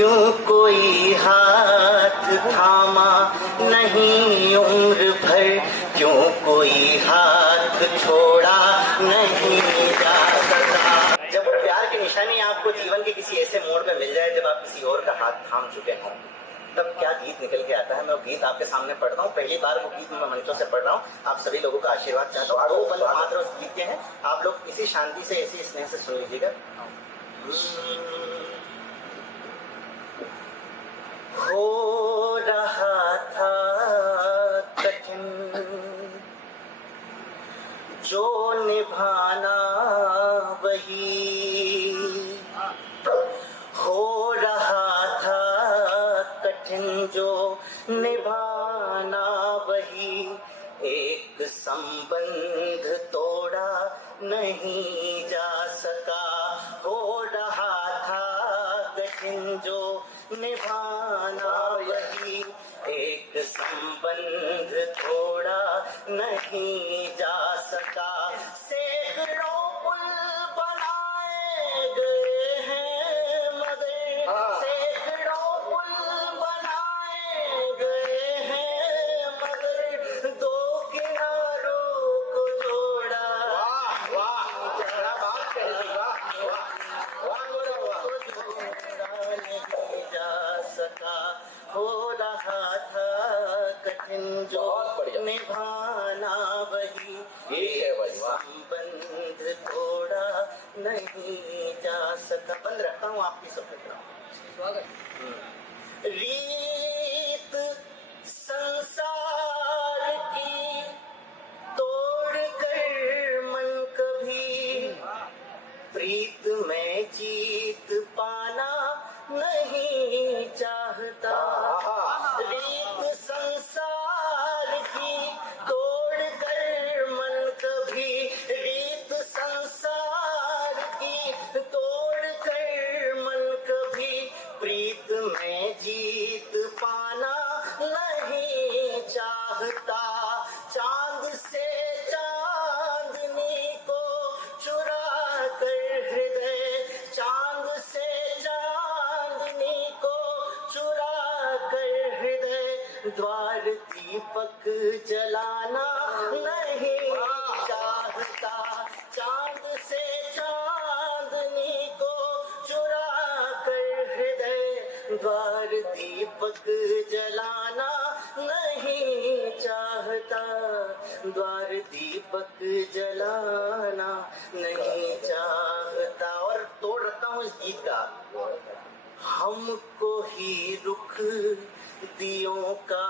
क्यों कोई हाथ थामा नहीं उम्र भर, क्यों कोई हाथ छोड़ा नहीं जा सका। जब वो प्यार की निशानी आपको जीवन के किसी ऐसे मोड़ पे मिल जाए जब आप किसी और का हाथ थाम चुके हों, तब क्या गीत निकल के आता है। मैं वो गीत आपके सामने पढ़ता हूँ, पहली बार वो गीत मैं मंचों से पढ़ रहा हूँ। आप सभी लोगों का आशीर्वाद चाहता हूँ। 2 पल मात्र उस गीत के हैं, आप लोग इसी शांति से इसी स्नेह से सुन लीजिएगा। हो रहा था कठिन जो निभाना वही, हो रहा था कठिन जो निभाना वही, एक संबंध तोड़ा नहीं जा सका। हो रहा था कठिन जो निभाना वही, एक संबंध तोड़ा नहीं जा सका। सैकड़ों पुल बनाए गए हैं मगर, सैकड़ों पुल बनाए गए हैं मगर, 2 किनारों को जोड़ा नहीं जा सका। हो रहा था कठिन जो निभाना वही, एक संबंध तोड़ा नहीं जा सका। बंद रखता हूँ आपकी सब रीत संसार की तोड़ कर मन कभी, प्रीत में जीत पाना नहीं चाहता। रीत संसार की तोड़ कर मन कभी, रीत संसार की तोड़ कर मन कभी, प्रीत में जीत पाना नहीं चाहता। चांद से चांदनी को चुरा कर हृदय, चांद से चांदनी को चुरा कर हृदय, द्वार दीपक जलाना नहीं चाहता। चांद से चांदनी को चुरा कर हृदय, द्वार दीपक जलाना नहीं चाहता। द्वार दीपक जलाना नहीं चाहता। और तोड़ रखता हूँ इस गीत का। हमको ही रुख दियों का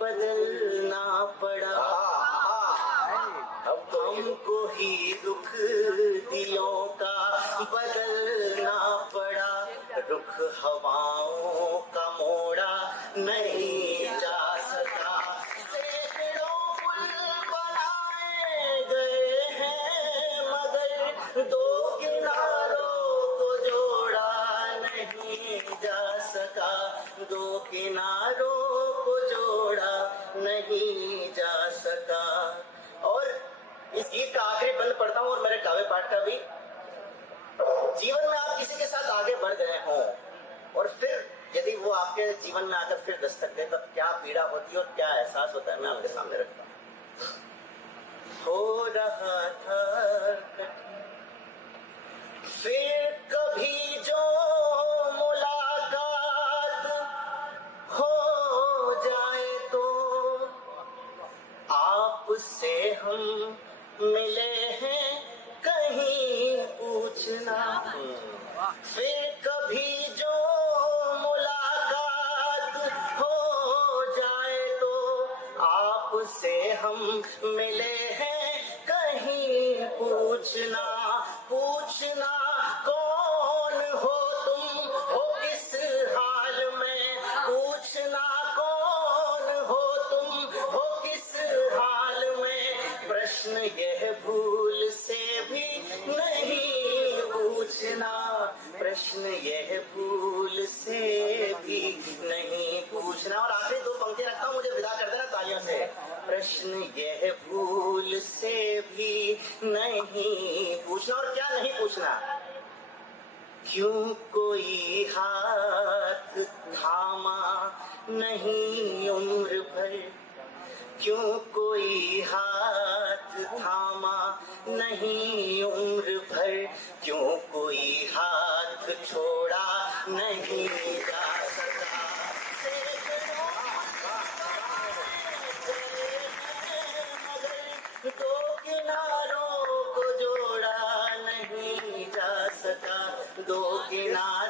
बदलना पड़ा, हमको ही रुख दियों का बदलना पड़ा, रुख हवाओं का मोड़ा नहीं जा सका। सैकड़ों पुल बनाए गए हैं मगर, 2 किनारों को जोड़ा नहीं जा सका। 2 किनारों को जोड़ा नहीं जा सका। और इस गीत का आखिरी बंद पढ़ता हूँ और मेरे काव्य पाठ का भी। जीवन में आप किसी के साथ आगे बढ़ गए हों और फिर यदि वो आपके जीवन में आकर फिर दस्तक दे, तब क्या पीड़ा होती है और क्या एहसास होता है, मैं आपके सामने रखता हूँ। हो रहा था फिर कभी जो मुलाकात हो जाए तो, आपसे हम मिले हैं कहीं पूछना। फिर कभी जो मुलाकात हो जाए तो, आपसे हम मिले हैं कहीं पूछना। पूछना कौन हो तुम, हो किस हाल में, पूछना कौन हो तुम, हो किस हाल में। प्रश्न यह भूल से भी नहीं पूछना, प्रश्न यह भूल से भी नहीं पूछना। और आखिरी 2 पंक्ति रखता हूँ, मुझे विदा कर देना तालियों से। प्रश्न यह भूल से भी नहीं पूछना। और क्या नहीं पूछना? क्यों कोई हाथ थामा नहीं उम्र भर, क्यों कोई हाथ थामा नहीं उम्र भर, क्यों कोई हाथ छोड़ा नहीं जा सका। दो किनारों को जोड़ा नहीं जा सका, दो किनारों